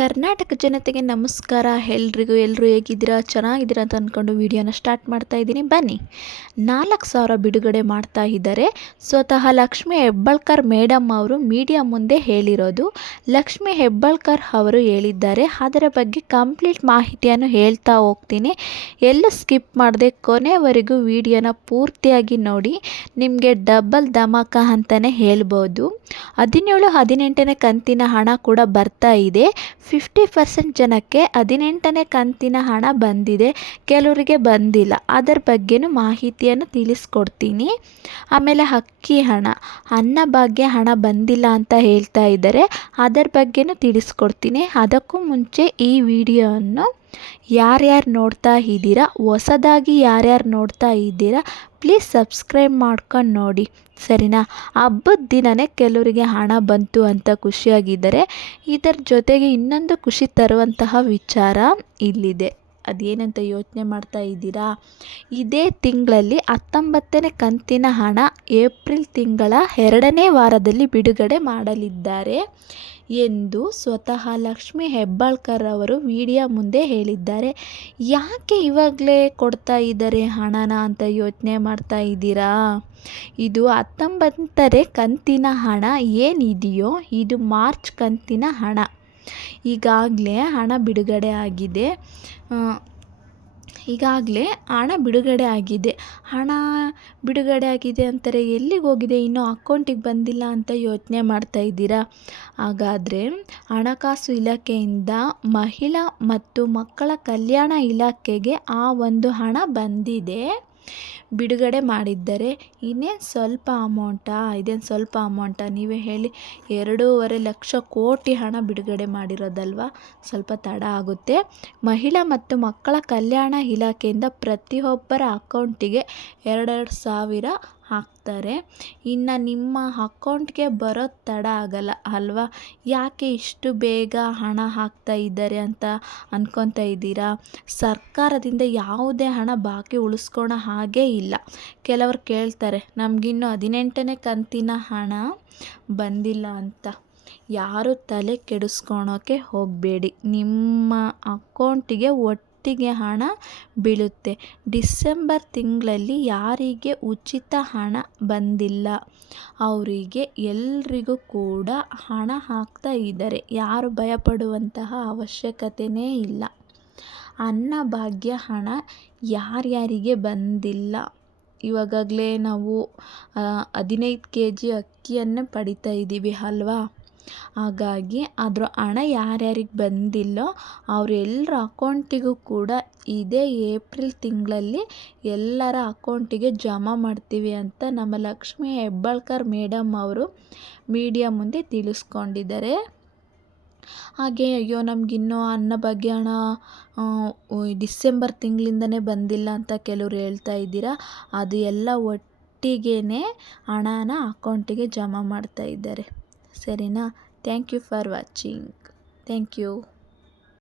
ಕರ್ನಾಟಕ ಜನತೆಗೆ ನಮಸ್ಕಾರ. ಎಲ್ಲರೂ ಹೇಗಿದ್ದೀರಾ? ಚೆನ್ನಾಗಿದ್ದೀರಾ ಅಂತ ಅಂದ್ಕೊಂಡು ವಿಡಿಯೋನ ಸ್ಟಾರ್ಟ್ ಮಾಡ್ತಾ ಇದ್ದೀನಿ. ಬನ್ನಿ, 4,000 ಬಿಡುಗಡೆ ಮಾಡ್ತಾ ಇದ್ದಾರೆ. ಸ್ವತಃ ಲಕ್ಷ್ಮಿ ಹೆಬ್ಬಾಳ್ಕರ್ ಮೇಡಮ್ ಅವರು ಮೀಡಿಯಾ ಮುಂದೆ ಹೇಳಿರೋದು. ಲಕ್ಷ್ಮಿ ಹೆಬ್ಬಾಳ್ಕರ್ ಅವರು ಹೇಳಿದ್ದಾರೆ. ಅದರ ಬಗ್ಗೆ ಕಂಪ್ಲೀಟ್ ಮಾಹಿತಿಯನ್ನು ಹೇಳ್ತಾ ಹೋಗ್ತೀನಿ. ಎಲ್ಲೂ ಸ್ಕಿಪ್ ಮಾಡದೆ ಕೊನೆವರೆಗೂ ವಿಡಿಯೋನ ಪೂರ್ತಿಯಾಗಿ ನೋಡಿ. ನಿಮಗೆ ಡಬಲ್ ಧಮಾಕ ಅಂತಲೇ ಹೇಳ್ಬೋದು. 17-18ನೇ ಕಂತಿನ ಹಣ ಕೂಡ ಬರ್ತಾ ಇದೆ. 50% ಜನಕ್ಕೆ 18ನೇ ಕಂತಿನ ಹಣ ಬಂದಿದೆ, ಕೆಲವರಿಗೆ ಬಂದಿಲ್ಲ. ಅದರ ಬಗ್ಗೆನೂ ಮಾಹಿತಿಯನ್ನು ತಿಳಿಸ್ಕೊಡ್ತೀನಿ. ಆಮೇಲೆ ಅಕ್ಕಿ ಹಣ, ಅನ್ನಭಾಗ್ಯ ಹಣ ಬಂದಿಲ್ಲ ಅಂತ ಹೇಳ್ತಾ ಇದ್ದಾರೆ, ಅದರ ಬಗ್ಗೆನೂ ತಿಳಿಸ್ಕೊಡ್ತೀನಿ. ಅದಕ್ಕೂ ಮುಂಚೆ ಈ ವಿಡಿಯೋವನ್ನು ಯಾರ್ಯಾರು ನೋಡ್ತಾ ಇದ್ದೀರಾ, ಹೊಸದಾಗಿ ಯಾರ್ಯಾರು ನೋಡ್ತಾ ಇದ್ದೀರಾ, ಪ್ಲೀಸ್ ಸಬ್ಸ್ಕ್ರೈಬ್ ಮಾಡ್ಕೊಂಡು ನೋಡಿ, ಸರಿನಾ? ಹಬ್ಬದ ದಿನವೇ ಕೆಲವರಿಗೆ ಹಣ ಬಂತು ಅಂತ ಖುಷಿಯಾಗಿದ್ದಾರೆ. ಇದರ ಜೊತೆಗೆ ಇನ್ನೊಂದು ಖುಷಿ ತರುವಂತಹ ವಿಚಾರ ಇಲ್ಲಿದೆ. ಅದೇನಂತ ಯೋಚನೆ ಮಾಡ್ತಾ ಇದ್ದೀರಾ? ಇದೇ ತಿಂಗಳಲ್ಲಿ 19ನೇ ಕಂತಿನ ಹಣ ಏಪ್ರಿಲ್ ತಿಂಗಳ 2ನೇ ವಾರದಲ್ಲಿ ಬಿಡುಗಡೆ ಮಾಡಲಿದ್ದಾರೆ ಎಂದು ಸ್ವತಃ ಲಕ್ಷ್ಮಿ ಹೆಬ್ಬಾಳ್ಕರ್ ಅವರು ವಿಡಿಯೋ ಮುಂದೆ ಹೇಳಿದ್ದಾರೆ. ಯಾಕೆ ಇವಾಗಲೇ ಕೊಡ್ತಾ ಇದ್ದಾರೆ ಹಣನ ಅಂತ ಯೋಚನೆ ಮಾಡ್ತಾ ಇದ್ದೀರಾ? ಇದು 19ನೇ ಕಂತಿನ ಹಣ ಏನಿದೆಯೋ ಇದು ಮಾರ್ಚ್ ಕಂತಿನ ಹಣ. ಈಗಾಗಲೇ ಹಣ ಬಿಡುಗಡೆ ಆಗಿದೆ. ಹಣ ಬಿಡುಗಡೆ ಆಗಿದೆ ಅಂತಾರೆ, ಎಲ್ಲಿಗೆ ಹೋಗಿದೆ, ಇನ್ನೂ ಅಕೌಂಟಿಗೆ ಬಂದಿಲ್ಲ ಅಂತ ಯೋಚನೆ ಮಾಡ್ತಾ ಇದ್ದೀರಾ? ಹಾಗಾದರೆ ಹಣಕಾಸು ಇಲಾಖೆಯಿಂದ ಮಹಿಳಾ ಮತ್ತು ಮಕ್ಕಳ ಕಲ್ಯಾಣ ಇಲಾಖೆಗೆ ಆ ಒಂದು ಹಣ ಬಂದಿದೆ, ಬಿಡುಗಡೆ ಮಾಡಿದ್ದಾರೆ. ಇನ್ನೇನು ಸ್ವಲ್ಪ ಅಮೌಂಟಾ? ನೀವೇ ಹೇಳಿ. 2.5 ಲಕ್ಷ ಕೋಟಿ ಹಣ ಬಿಡುಗಡೆ ಮಾಡಿರೋದಲ್ವ, ಸ್ವಲ್ಪ ತಡ ಆಗುತ್ತೆ. ಮಹಿಳಾ ಮತ್ತು ಮಕ್ಕಳ ಕಲ್ಯಾಣ ಇಲಾಖೆಯಿಂದ ಪ್ರತಿಯೊಬ್ಬರ ಅಕೌಂಟಿಗೆ 2,2 ಸಾವಿರ ಹಾಕ್ತಾರೆ. ಇನ್ನು ನಿಮ್ಮ ಅಕೌಂಟ್ಗೆ ಬರೋದು ತಡ ಆಗಲ್ಲ ಅಲ್ವಾ? ಯಾಕೆ ಇಷ್ಟು ಬೇಗ ಹಣ ಹಾಕ್ತಾ ಇದ್ದಾರೆ ಅಂತ ಅಂದ್ಕೊತಾ ಇದ್ದೀರಾ? ಸರ್ಕಾರದಿಂದ ಯಾವುದೇ ಹಣ ಬಾಕಿ ಉಳಿಸ್ಕೊಳೋ ಹಾಗೇ ಇಲ್ಲ. ಕೆಲವರು ಕೇಳ್ತಾರೆ, ನಮಗಿನ್ನೂ 18ನೇ ಕಂತಿನ ಹಣ ಬಂದಿಲ್ಲ ಅಂತ. ಯಾರು ತಲೆ ಕೆಡಿಸ್ಕೊಳೋಕ್ಕೆ ಹೋಗಬೇಡಿ. ನಿಮ್ಮ ಅಕೌಂಟಿಗೆ ಒಟ್ಟಿಗೆ ಹಣ ಬೀಳುತ್ತೆ. ಡಿಸೆಂಬರ್ ತಿಂಗಳಲ್ಲಿ ಯಾರಿಗೆ ಉಚಿತ ಹಣ ಬಂದಿಲ್ಲ ಅವರಿಗೆ ಎಲ್ರಿಗೂ ಕೂಡ ಹಣ ಹಾಕ್ತಾ ಇದ್ದಾರೆ. ಯಾರು ಭಯಪಡುವಂತಹ ಅವಶ್ಯಕತೆಯೇ ಇಲ್ಲ. ಅನ್ನಭಾಗ್ಯ ಹಣ ಯಾರ್ಯಾರಿಗೆ ಬಂದಿಲ್ಲ, ಇವಾಗಲೇ ನಾವು 15 kg ಅಕ್ಕಿಯನ್ನೇ ಪಡಿತಾ ಇದ್ದೀವಿ ಅಲ್ವಾ? ಹಾಗಾಗಿ ಅದರ ಹಣ ಯಾರ್ಯಾರಿಗೆ ಬಂದಿಲ್ಲೋ ಅವರೆಲ್ಲರ ಅಕೌಂಟಿಗೂ ಕೂಡ ಇದೇ ಏಪ್ರಿಲ್ ತಿಂಗಳಲ್ಲಿ ಎಲ್ಲರ ಅಕೌಂಟಿಗೆ ಜಮಾ ಮಾಡ್ತೀವಿ ಅಂತ ನಮ್ಮ ಲಕ್ಷ್ಮಿ ಹೆಬ್ಬಾಳ್ಕರ್ ಮೇಡಮ್ ಅವರು ಮೀಡಿಯಾ ಮುಂದೆ ತಿಳಿಸ್ಕೊಂಡಿದ್ದಾರೆ. ಹಾಗೆ ಅಯ್ಯೋ ನಮಗಿನ್ನೂ ಅನ್ನಭಾಗ್ಯ ಹಣ ಡಿಸೆಂಬರ್ ತಿಂಗಳಿಂದನೇ ಬಂದಿಲ್ಲ ಅಂತ ಕೆಲವರು ಹೇಳ್ತಾ ಇದ್ದೀರಾ. ಅದು ಎಲ್ಲ ಒಟ್ಟಿಗೆ ಹಣನ ಅಕೌಂಟಿಗೆ ಜಮಾ ಮಾಡ್ತಾ ಇದ್ದಾರೆ, ಸರಿನಾ? Thank you for watching. Thank you.